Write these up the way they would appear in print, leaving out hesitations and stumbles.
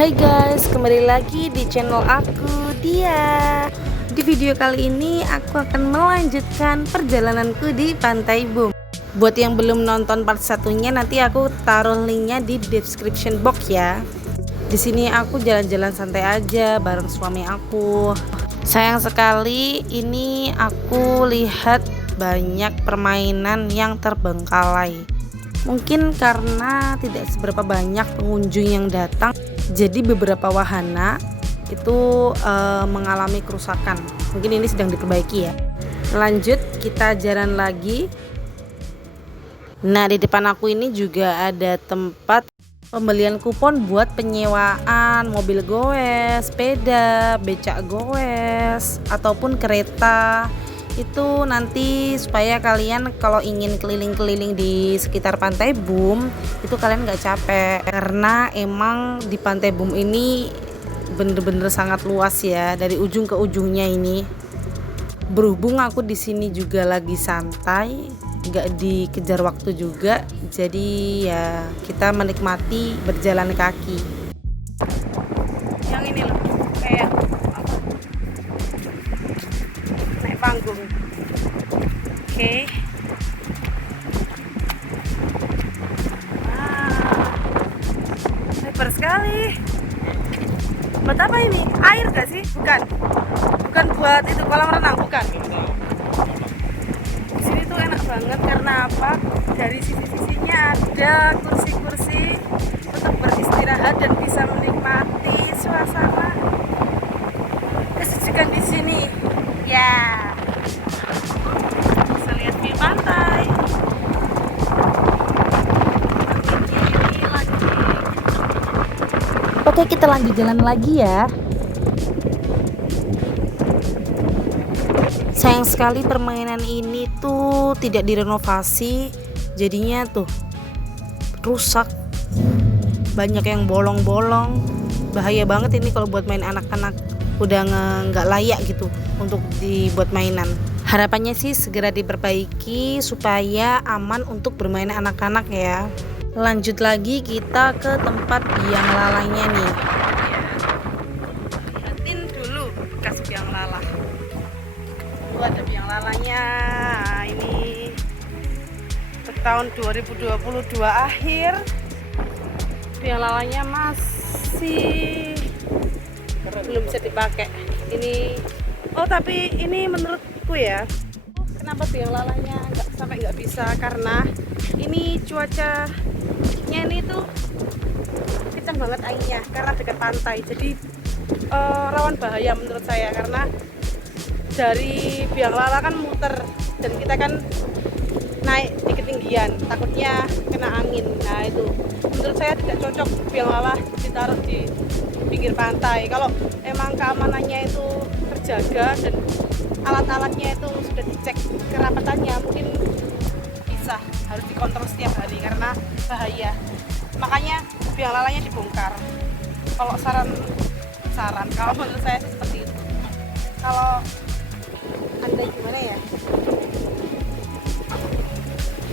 Hai guys, kembali lagi di channel aku, Dia. Di video kali ini aku akan melanjutkan perjalananku di Pantai Bum. Buat yang belum nonton part satunya, nanti aku taruh linknya di description box ya. Di sini aku jalan-jalan santai aja bareng suami aku. Sayang sekali ini aku lihat banyak permainan yang terbengkalai. Mungkin karena tidak seberapa banyak pengunjung yang datang, jadi beberapa wahana itu mengalami kerusakan. Mungkin ini sedang diperbaiki ya. Lanjut, kita jalan lagi. Nah, di depan aku ini juga ada tempat pembelian kupon buat penyewaan mobil goes, sepeda, becak goes, ataupun kereta. Itu nanti supaya kalian kalau ingin keliling-keliling di sekitar Pantai Bum itu kalian nggak capek, karena emang di Pantai Bum ini bener-bener sangat luas ya, dari ujung ke ujungnya ini. Berhubung aku di sini juga lagi santai, nggak dikejar waktu juga, jadi ya kita menikmati berjalan kaki. Yang ini loh, kayak naik panggung. Oke. Lebar sekali. Buat apa ini? Air gak sih? Bukan. Bukan buat itu kolam renang, bukan. Di sini tuh enak banget karena apa? Dari sisi-sisinya ada kursi-kursi untuk beristirahat dan bisa menikmati suasana kesejukan di sini. Ya. Bisa lihat di pantai. Oke, kita lanjut jalan lagi ya. Sayang sekali permainan ini tuh tidak direnovasi, jadinya tuh rusak. Banyak yang bolong-bolong. Bahaya banget ini kalau buat main anak-anak. Udah nggak layak gitu untuk dibuat mainan. Harapannya sih segera diperbaiki supaya aman untuk bermain anak-anak ya. Lanjut lagi kita ke tempat biang lalanya nih. Lihatin dulu bekas biang lala. Tuh ada biang lalanya. Ini tahun 2022 akhir. Biang lalanya masih belum bisa dipakai. Ini tapi ini menurutku ya, kenapa biang lalanya nggak bisa, karena ini cuacanya ini tuh kencang banget anginnya karena dekat pantai, jadi rawan bahaya menurut saya, karena dari biang lala kan muter dan kita kan naik di ketinggian, takutnya kena angin. Nah itu menurut saya tidak cocok biang lala ditaruh di pinggir pantai. Kalau emang keamanannya itu terjaga dan alat-alatnya itu sudah dicek kerapatannya, mungkin bisa, harus dikontrol setiap hari karena bahaya. Makanya biang lalanya dibongkar. Kalau saran kalau menurut saya sih seperti itu. Kalau Anda gimana ya?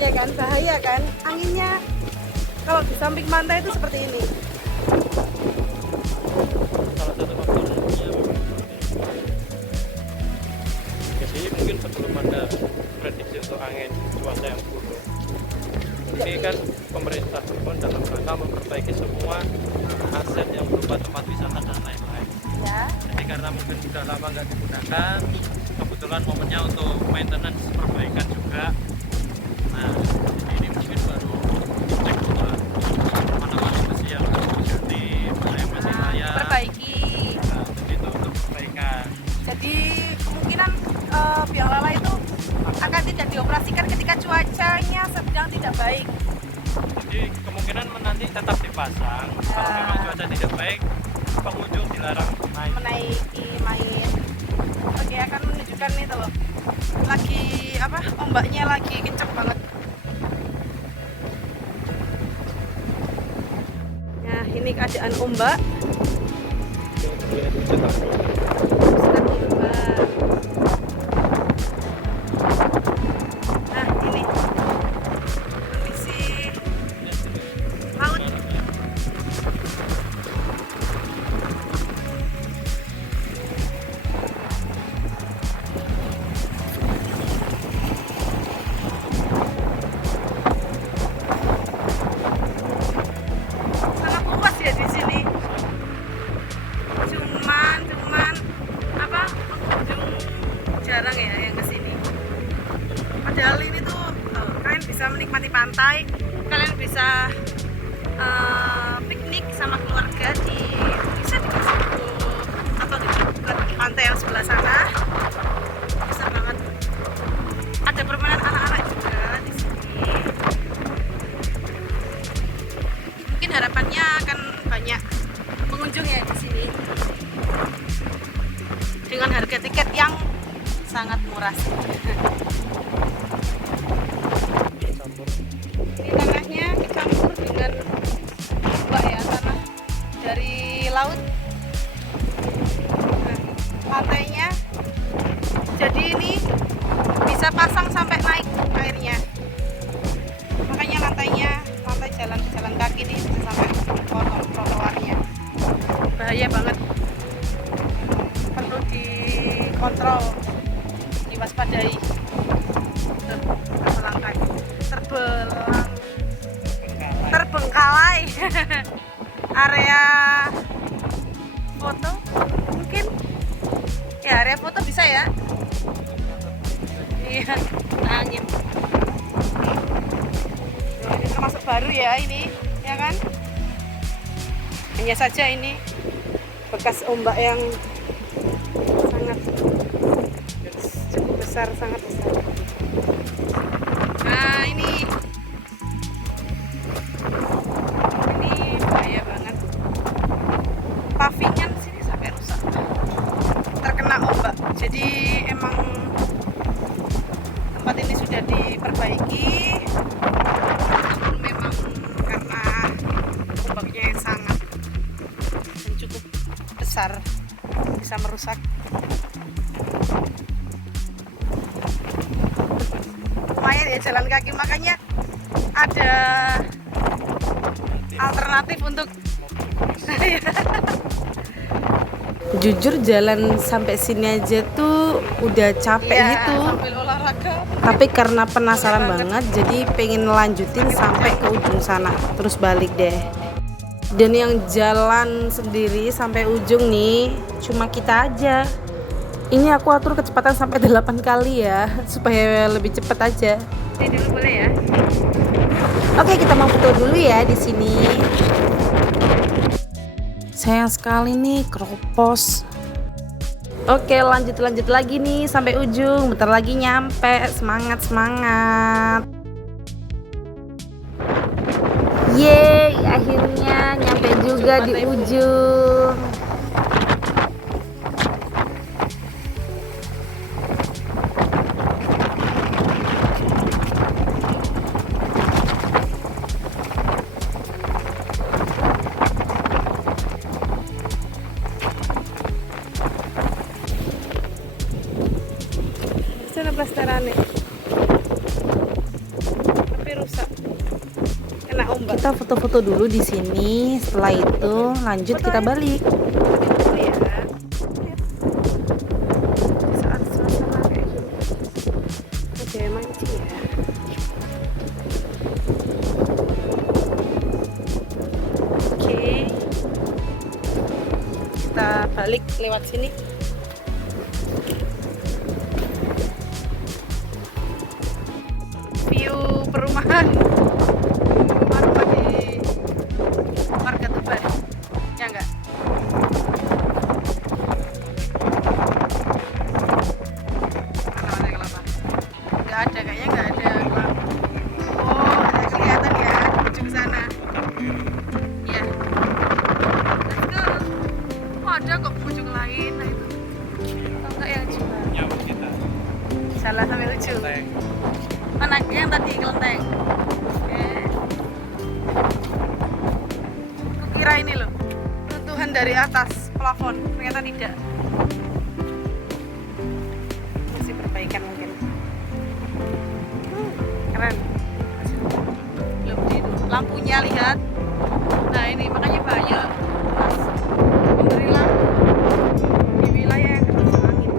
Ya kan, bahaya kan, anginnya kalau di samping pantai itu seperti ini. Salah satu faktornya ke sini mungkin sebelum ada prediksi untuk angin cuaca yang buruk. Ini kan pemerintah pun dalam rangka memperbaiki semua aset yang berupa tempat wisata dan lain-lain. Ya. Jadi karena mungkin sudah lama nggak digunakan, kebetulan momennya untuk maintenance perbaikan juga. Nah, ini mungkin baru dicek buat mana-mana besi yang harus diganti, mana yang masih layak. Perbaiki. Nah, begitu untuk perbaikan. Jadi kemungkinan biang lala itu akan tidak dioperasikan ketika cuacanya sedang tidak baik. Jadi kemungkinan nanti tetap dipasang. Kalau memang cuaca tidak baik, pengunjung dilarang naik. Menaiki main. Oke, akan menunjukkan itu loh. Lagi ombaknya lagi kencang banget. Nah, ini keadaan ombak. Sedang ombak. Nah, ini kondisi laut. bisa piknik sama keluarga bisa di Kasiko atau di dekat pantai yang sebelah sana. Bisa banget. Ada permainan anak-anak juga di sini. Mungkin harapannya akan banyak pengunjung ya di sini. Dengan harga tiket yang sangat murah sih. Ini tanahnya dicampur dengan ombak ya, tanah dari laut. Nah, pantainya jadi ini bisa pasang sampai naik airnya. Makanya lantai jalan kaki ini bisa sampai trotoarnya. Bahaya banget. Perlu dikontrol, diwaspadai. Selangkai terbengkalai. Area foto mungkin ya, area foto bisa ya. Iya, angin ini termasuk baru ya, ini ya kan. Hanya saja ini bekas ombak yang sangat cukup besar, sangat besar. Nah ini bahaya banget. Pavingan sini sampai rusak, terkena ombak. Jadi emang tempat ini sudah diperbaiki, namun memang karena ombaknya yang sangat dan cukup besar bisa merusak. Lumayan ya jalan kaki, makanya ada alternatif untuk jujur jalan sampai sini aja tuh udah capek ya, gitu sambil olahraga. Tapi karena penasaran banget jadi pengen lanjutin sampai ke ujung sana terus balik deh. Dan yang jalan sendiri sampai ujung nih cuma kita aja. Ini aku atur kecepatan sampai 8 kali ya, supaya lebih cepat aja. Ini dulu boleh ya? Oke, kita mau foto dulu ya di sini. Sayang sekali nih keropos. Oke, lanjut lagi nih sampai ujung. Bentar lagi nyampe. Semangat. Yeay, akhirnya nyampe juga di ujung. Plasterane tapi rusak, kena ombak. Kita foto-foto dulu di sini, setelah itu lanjut kita balik. Ya. Saat suasana kayak gini ada mancing ya. Oke, kita balik lewat sini. View perumahan rumah di Marga Tuban, ya enggak? Mana kelapa? Enggak ada, kayaknya enggak ada kelapa. Oh, ada kelihatan ya di ujung sana. Ya, let's go. Oh, ada kok ujung lain. Nah itu, atau enggak yang jual? Nyawa kita. Salah sampai ujung. Mana yang tadi kelenteng? Oke. Kukira ini loh, runtuhan dari atas plafon, ternyata tidak. Masih perbaikan mungkin. Keren. Belum di lampunya lihat. Nah ini makanya banyak memberi lampu di wilayah yang kena angin.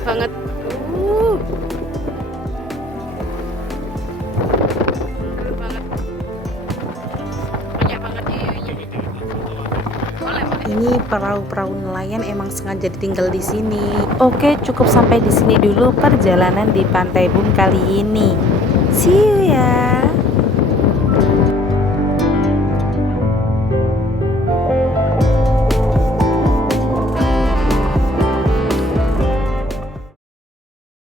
keren banget. Keren banget. Banyak banget hiunya. Boleh. Ini perahu-perahu nelayan emang sengaja ditinggal di sini. Oke, cukup sampai di sini dulu perjalanan di Pantai Bum kali ini. See you ya.